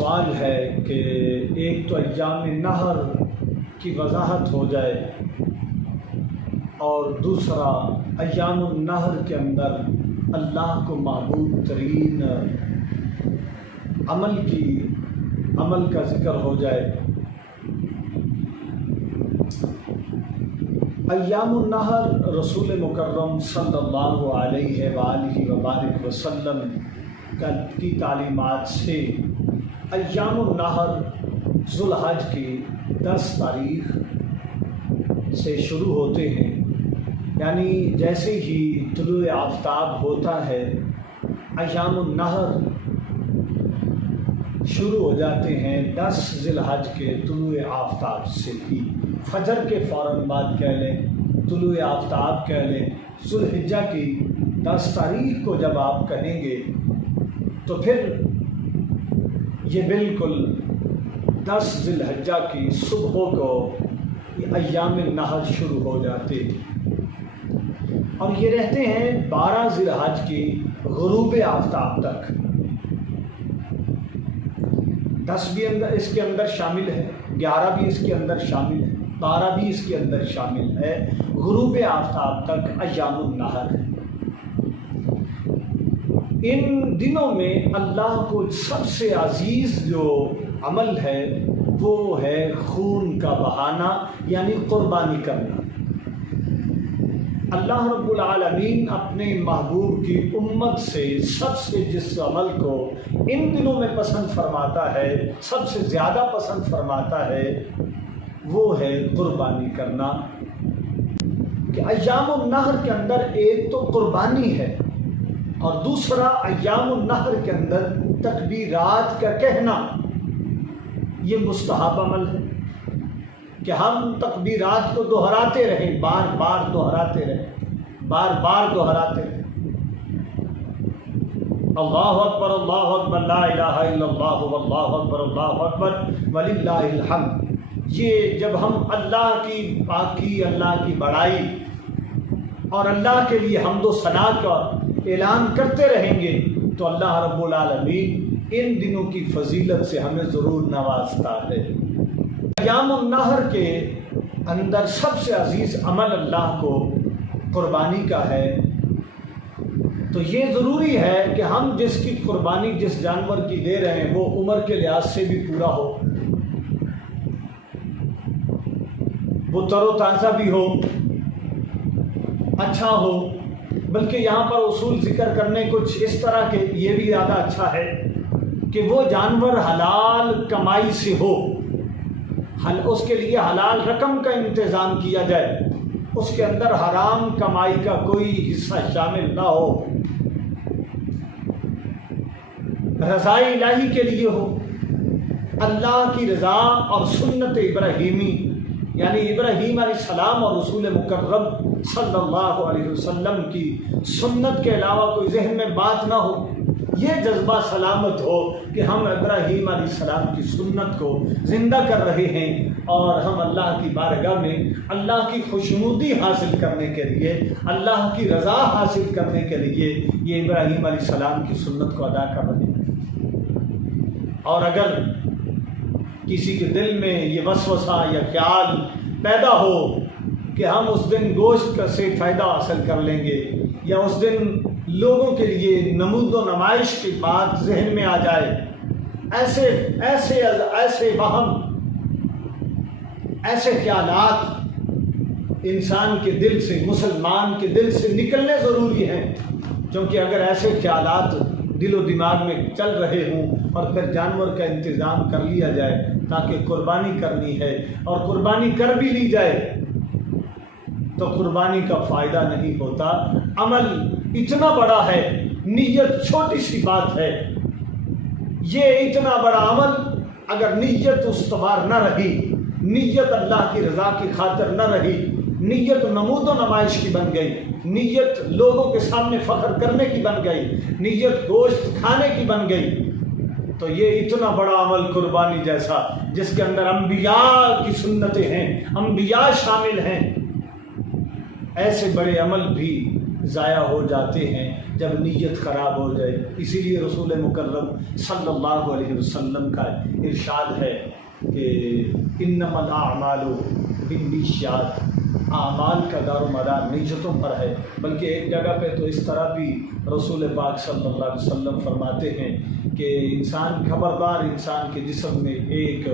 سوال ہے کہ ایک تو ایام نحر کی وضاحت ہو جائے اور دوسرا ایام النحر کے اندر اللہ کو محبوب ترین عمل کا ذکر ہو جائے۔ ایام النحر رسول مکرم صلی اللہ علیہ وآلہ وبارک وسلم کی تعلیمات سے ایام النحر ذو الحج کی 10 تاریخ سے شروع ہوتے ہیں، یعنی جیسے ہی طلوع آفتاب ہوتا ہے ایام النحر شروع ہو جاتے ہیں 10 ذی الحج کے طلوع آفتاب سے ہی۔ فجر کے فوراً بعد کہہ لیں، طلوع آفتاب کہہ لیں، ذو الحجہ کی 10 تاریخ کو جب آپ کہیں گے تو پھر یہ بالکل 10 ذی الحجہ کی صبح کو ایام النحر شروع ہو جاتے ہیں اور یہ رہتے ہیں 12 ذی الحج کی غروب آفتاب تک۔ 10 بھی اس کے اندر شامل ہے، 11 بھی اس کے اندر شامل ہے، 12 بھی اس کے اندر شامل ہے، غروب آفتاب تک ایام النحر ہے۔ ان دنوں میں اللہ کو سب سے عزیز جو عمل ہے وہ ہے خون کا بہانا، یعنی قربانی کرنا۔ اللہ رب العالمین اپنے محبوب کی امت سے سب سے جس عمل کو ان دنوں میں پسند فرماتا ہے، سب سے زیادہ پسند فرماتا ہے، وہ ہے قربانی کرنا۔ کہ ایام النحر کے اندر ایک تو قربانی ہے اور دوسرا ایام النحر کے اندر تکبیرات کا کہنا، یہ مستحب عمل ہے کہ ہم تکبیرات کو دہراتے رہیں، بار بار دہراتے رہیں، بار بار دہراتے رہیں۔ اللہ اکبر لا الہ الا اللہ واللہ اکبر اللہ اکبر وللہ الحمد۔ یہ جب ہم اللہ کی پاکی، اللہ کی بڑائی اور اللہ کے لیے حمد و ثنا کا اعلان کرتے رہیں گے تو اللہ رب العالمین ان دنوں کی فضیلت سے ہمیں ضرور نوازتا ہے۔ ایام النحر کے اندر سب سے عزیز عمل اللہ کو قربانی کا ہے، تو یہ ضروری ہے کہ ہم جس کی قربانی جس جانور کی دے رہے ہیں وہ عمر کے لحاظ سے بھی پورا ہو، وہ تر و تازہ بھی ہو، اچھا ہو، بلکہ یہاں پر اصول ذکر کرنے کچھ اس طرح کے یہ بھی زیادہ اچھا ہے کہ وہ جانور حلال کمائی سے ہو، اس کے لیے حلال رقم کا انتظام کیا جائے، اس کے اندر حرام کمائی کا کوئی حصہ شامل نہ ہو، رضا الہی کے لیے ہو، اللہ کی رضا اور سنت ابراہیمی، یعنی ابراہیم علیہ السلام اور رسول مکرم صلی اللہ علیہ وسلم کی سنت کے علاوہ کوئی ذہن میں بات نہ ہو، یہ جذبہ سلامت ہو کہ ہم ابراہیم علیہ السلام کی سنت کو زندہ کر رہے ہیں اور ہم اللہ کی بارگاہ میں اللہ کی خوشنودی حاصل کرنے کے لیے، اللہ کی رضا حاصل کرنے کے لیے یہ ابراہیم علیہ السلام کی سنت کو ادا کر رہے ہیں۔ اور اگر کسی کے دل میں یہ وسوسہ یا خیال پیدا ہو کہ ہم اس دن گوشت سے فائدہ حاصل کر لیں گے یا اس دن لوگوں کے لیے نمود و نمائش کی بات ذہن میں آ جائے، ایسے وہم، ایسے خیالات انسان کے دل سے، مسلمان کے دل سے نکلنے ضروری ہیں، کیونکہ اگر ایسے خیالات دل و دماغ میں چل رہے ہوں اور پھر جانور کا انتظام کر لیا جائے تاکہ قربانی کرنی ہے اور قربانی کر بھی لی جائے تو قربانی کا فائدہ نہیں ہوتا۔ عمل اتنا بڑا ہے، نیت چھوٹی سی بات ہے، یہ اتنا بڑا عمل اگر نیت استوار نہ رہی، نیت اللہ کی رضا کی خاطر نہ رہی، نیت نمود و نمائش کی بن گئی، نیت لوگوں کے سامنے فخر کرنے کی بن گئی، نیت گوشت کھانے کی بن گئی، تو یہ اتنا بڑا عمل قربانی جیسا جس کے اندر انبیاء کی سنتیں ہیں، انبیاء شامل ہیں، ایسے بڑے عمل بھی ضائع ہو جاتے ہیں جب نیت خراب ہو جائے۔ اسی لیے رسول مکرم صلی اللہ علیہ وسلم کا ارشاد ہے کہ انما الاعمال بالنیات، اعمال کا دار و مدار نیتوں پر ہے۔ بلکہ ایک جگہ پہ تو اس طرح بھی رسول پاک صلی اللہ علیہ وسلم فرماتے ہیں کہ انسان خبردار، انسان کے جسم میں ایک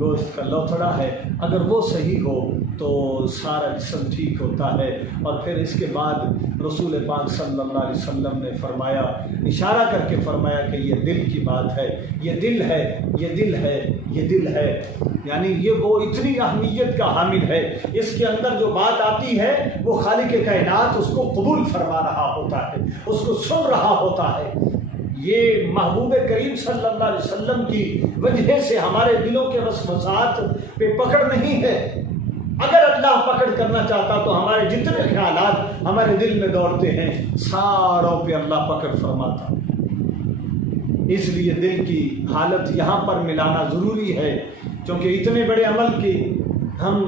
گوشت کا لوتھڑا ہے، اگر وہ صحیح ہو تو سارا جسم ٹھیک ہوتا ہے۔ اور پھر اس کے بعد رسول پاک صلی اللہ علیہ وسلم نے فرمایا، اشارہ کر کے فرمایا کہ یہ دل کی بات ہے، یہ دل ہے، یہ دل ہے، یہ دل ہے، یعنی یہ وہ اتنی اہمیت کا حامل ہے، اس کے اندر جو بات آتی ہے وہ خالق کائنات اس کو قبول فرما رہا ہوتا ہے، اس کو سن رہا ہوتا ہے۔ یہ محبوب کریم صلی اللہ علیہ وسلم کی وجہ سے ہمارے دلوں کے وسوسات پہ پکڑ نہیں ہے۔ اگر اللہ پکڑ کرنا چاہتا تو ہمارے جتنے خیالات ہمارے دل میں دوڑتے ہیں ساروں پہ اللہ پکڑ فرماتا۔ اس لیے دل کی حالت یہاں پر ملانا ضروری ہے، کیونکہ اتنے بڑے عمل کی ہم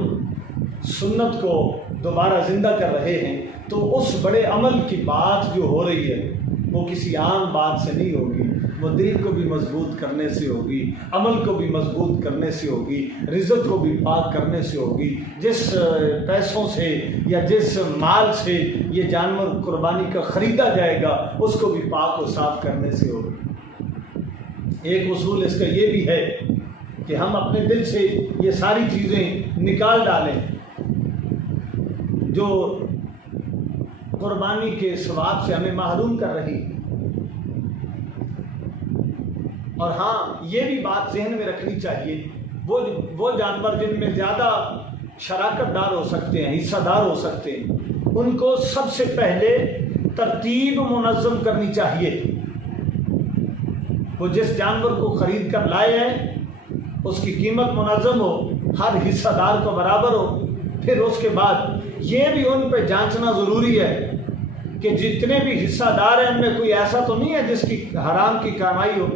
سنت کو دوبارہ زندہ کر رہے ہیں، تو اس بڑے عمل کی بات جو ہو رہی ہے وہ کسی عام بات سے نہیں ہوگی، وہ دل کو بھی مضبوط کرنے سے ہوگی، عمل کو بھی مضبوط کرنے سے ہوگی، رزق کو بھی پاک کرنے سے ہوگی۔ جس پیسوں سے یا جس مال سے یہ جانور قربانی کا خریدا جائے گا اس کو بھی پاک و صاف کرنے سے ہوگی۔ ایک اصول اس کا یہ بھی ہے کہ ہم اپنے دل سے یہ ساری چیزیں نکال ڈالیں جو قربانی کے ثواب سے ہمیں محروم کر رہی۔ اور ہاں یہ بھی بات ذہن میں رکھنی چاہیے، وہ جانور جن میں زیادہ شراکت دار ہو سکتے ہیں، حصہ دار ہو سکتے ہیں، ان کو سب سے پہلے ترتیب منظم کرنی چاہیے۔ وہ جس جانور کو خرید کر لائے ہیں اس کی قیمت منظم ہو، ہر حصہ دار کو برابر ہو۔ پھر اس کے بعد یہ بھی ان پہ جانچنا ضروری ہے کہ جتنے بھی حصہ دار ہیں ان میں کوئی ایسا تو نہیں ہے جس کی حرام کی کمائی ہو،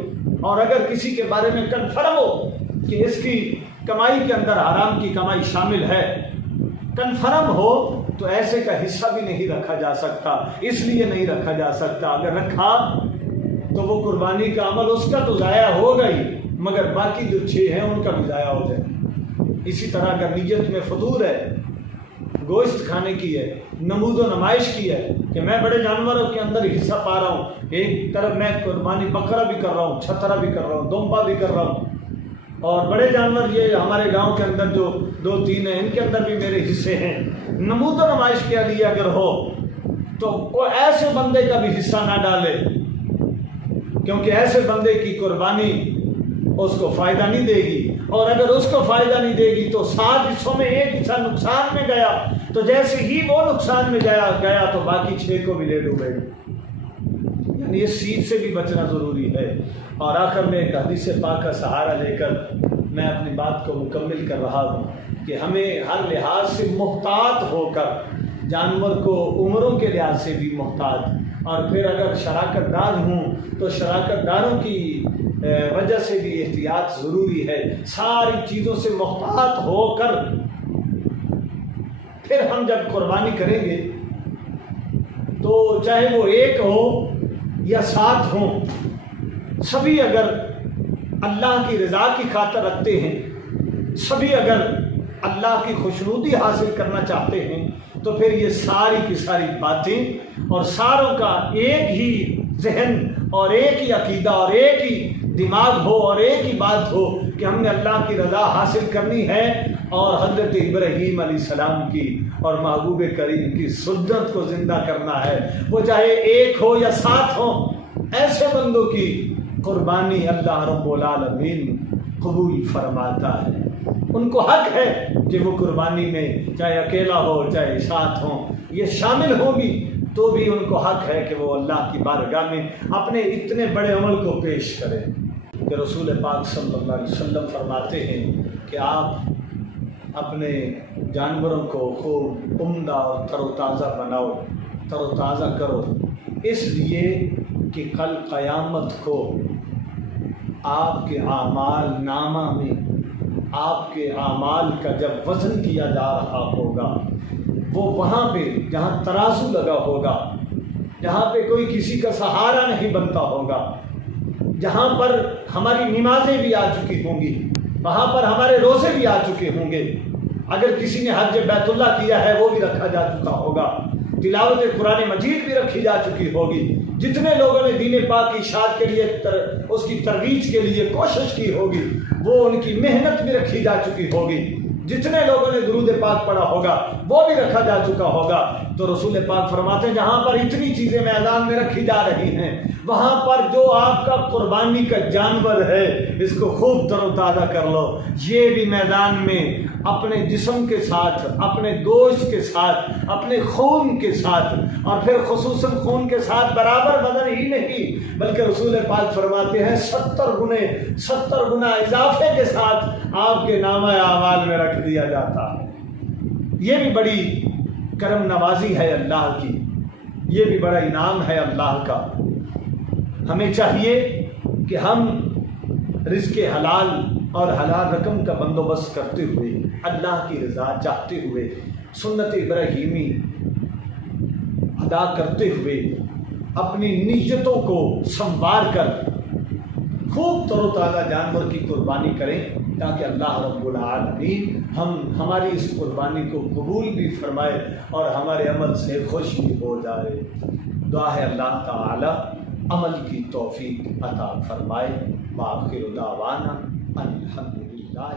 اور اگر کسی کے بارے میں کنفرم ہو کہ اس کی کمائی کے اندر حرام کی کمائی شامل ہے، کنفرم ہو تو ایسے کا حصہ بھی نہیں رکھا جا سکتا۔ اس لیے نہیں رکھا جا سکتا، اگر رکھا تو وہ قربانی کا عمل اس کا تو ضائع ہوگا ہی، مگر باقی جو 6 ہیں ان کا بھی ضائع ہو جائے۔ اسی طرح اگر نیت میں فطور ہے، گوشت کھانے کی ہے، نمود و نمائش کی ہے کہ میں بڑے جانوروں کے اندر حصہ پا رہا ہوں، ایک طرف میں قربانی بکرا بھی کر رہا ہوں، چھترا بھی کر رہا ہوں، دومپا بھی کر رہا ہوں، اور بڑے جانور یہ ہمارے گاؤں کے اندر جو 2-3 ہیں ان کے اندر بھی میرے حصے ہیں، نمود و نمائش کے لیے اگر ہو تو وہ ایسے بندے کا بھی حصہ نہ ڈالے، کیونکہ ایسے بندے کی قربانی اس کو فائدہ نہیں دے گی، اور اگر اس کو فائدہ نہیں دے گی تو 7 حصوں میں ایک حصہ نقصان میں گیا، تو جیسے ہی وہ نقصان میں گیا تو باقی 6 کو بھی لے ڈوبے گا۔ یعنی اس چیز سے بھی بچنا ضروری ہے۔ اور آخر میں ایک حدیث پاک کا سہارا لے کر میں اپنی بات کو مکمل کر رہا ہوں کہ ہمیں ہر لحاظ سے محتاط ہو کر، جانور کو عمروں کے لحاظ سے بھی محتاط، اور پھر اگر شراکت دار ہوں تو شراکت داروں کی وجہ سے بھی احتیاط ضروری ہے۔ ساری چیزوں سے محتاط ہو کر پھر ہم جب قربانی کریں گے تو چاہے وہ 1 ہو یا 7 ہوں، سبھی اگر اللہ کی رضا کی خاطر رکھتے ہیں، سبھی اگر اللہ کی خوشنودی حاصل کرنا چاہتے ہیں، تو پھر یہ ساری کی ساری باتیں اور ساروں کا ایک ہی ذہن اور ایک ہی عقیدہ اور ایک ہی دماغ ہو اور ایک ہی بات ہو کہ ہم نے اللہ کی رضا حاصل کرنی ہے اور حضرت ابراہیم علیہ السلام کی اور محبوب کریم کی سنت کو زندہ کرنا ہے۔ وہ چاہے 1 ہو یا 7 ہو، ایسے بندوں کی قربانی اللہ رب العالمین قبول فرماتا ہے۔ ان کو حق ہے کہ وہ قربانی میں چاہے اکیلا ہو چاہے 7 ہوں، یہ شامل ہوگی تو بھی ان کو حق ہے کہ وہ اللہ کی بارگاہ میں اپنے اتنے بڑے عمل کو پیش کریں۔ کہ رسول پاک صلی اللہ علیہ وسلم فرماتے ہیں کہ آپ اپنے جانوروں کو خوب عمدہ اور تر و تازہ بناؤ، تر و تازہ کرو، اس لیے کہ کل قیامت کو آپ کے اعمال نامہ میں آپ کے اعمال کا جب وزن کیا جا رہا ہوگا، وہ وہاں پہ جہاں ترازو لگا ہوگا جہاں پہ کوئی کسی کا سہارا نہیں بنتا ہوگا، جہاں پر ہماری نمازیں بھی آ چکی ہوں گی، وہاں پر ہمارے روزے بھی آ چکے ہوں گے، اگر کسی نے حج بیت اللہ کیا ہے وہ بھی رکھا جا چکا ہوگا، تلاوت قرآن مجید بھی رکھی جا چکی ہوگی، جتنے لوگوں نے دین پاک کی اشاعت کے لیے اس کی ترویج کے لیے کوشش کی ہوگی وہ ان کی محنت بھی رکھی جا چکی ہوگی، جتنے لوگوں نے درود پاک پڑھا ہوگا وہ بھی رکھا جا چکا ہوگا۔ تو رسول پاک فرماتے ہیں جہاں پر اتنی چیزیں میدان میں رکھی جا رہی ہیں، وہاں پر جو آپ کا قربانی کا جانور ہے اس کو خوب تر و تازہ کر لو، یہ بھی میدان میں اپنے جسم کے ساتھ، اپنے گوشت کے ساتھ، اپنے خون کے ساتھ، اور پھر خصوصاً خون کے ساتھ برابر بدن ہی نہیں بلکہ رسول پاک فرماتے ہیں 70 گنا اضافے کے ساتھ آپ کے نامہ اعمال میں رکھ دیا جاتا ہے۔ یہ بھی بڑی کرم نوازی ہے اللہ کی، یہ بھی بڑا انعام ہے اللہ کا۔ ہمیں چاہیے کہ ہم رزق حلال اور حلال رقم کا بندوبست کرتے ہوئے، اللہ کی رضا چاہتے ہوئے، سنت ابراہیمی ادا کرتے ہوئے اپنی نیتوں کو سنوار کر خوب تر و تازہ جانور کی قربانی کریں تاکہ اللہ رب العالمین ہماری اس قربانی کو قبول بھی فرمائے اور ہمارے عمل سے خوش بھی ہو جائے۔ دعا ہے اللہ تعالی عمل کی توفیق عطا فرمائے۔ وآخر دعوانا الحمدللہ